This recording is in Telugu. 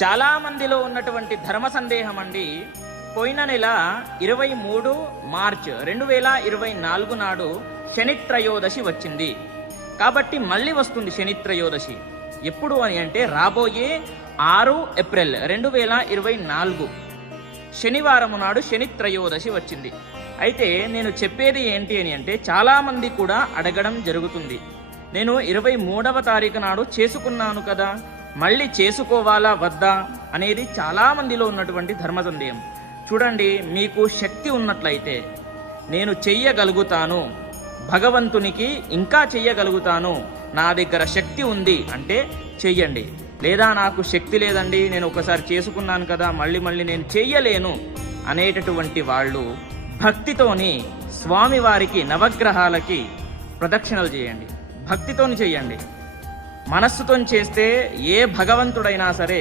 చాలామందిలో ఉన్నటువంటి ధర్మ సందేహం అండి, పోయిన నెల 23 మార్చ్ 2024 నాడు శనిత్రయోదశి వచ్చింది. కాబట్టి మళ్ళీ వస్తుంది శనిత్రయోదశి. ఎప్పుడు అని అంటే రాబోయే 6 ఏప్రిల్ 2024 శనివారం నాడు శనిత్రయోదశి వచ్చింది. అయితే నేను చెప్పేది ఏంటి అని అంటే, చాలామంది కూడా అడగడం జరుగుతుంది, నేను 23వ తారీఖు నాడు చేసుకున్నాను కదా, మళ్ళీ చేసుకోవాలా వద్దా అనేది చాలామందిలో ఉన్నటువంటి ధర్మ సందేహం. చూడండి, మీకు శక్తి ఉన్నట్లయితే నేను చెయ్యగలుగుతాను, భగవంతునికి ఇంకా చెయ్యగలుగుతాను, నా దగ్గర శక్తి ఉంది అంటే చెయ్యండి. లేదా నాకు శక్తి లేదండి, నేను ఒకసారి చేసుకున్నాను కదా, మళ్ళీ నేను చెయ్యలేను అనేటటువంటి వాళ్ళు భక్తితోని స్వామివారికి నవగ్రహాలకి ప్రదక్షిణలు చేయండి. భక్తితోని చెయ్యండి. మనస్సుతో చేస్తే ఏ భగవంతుడైనా సరే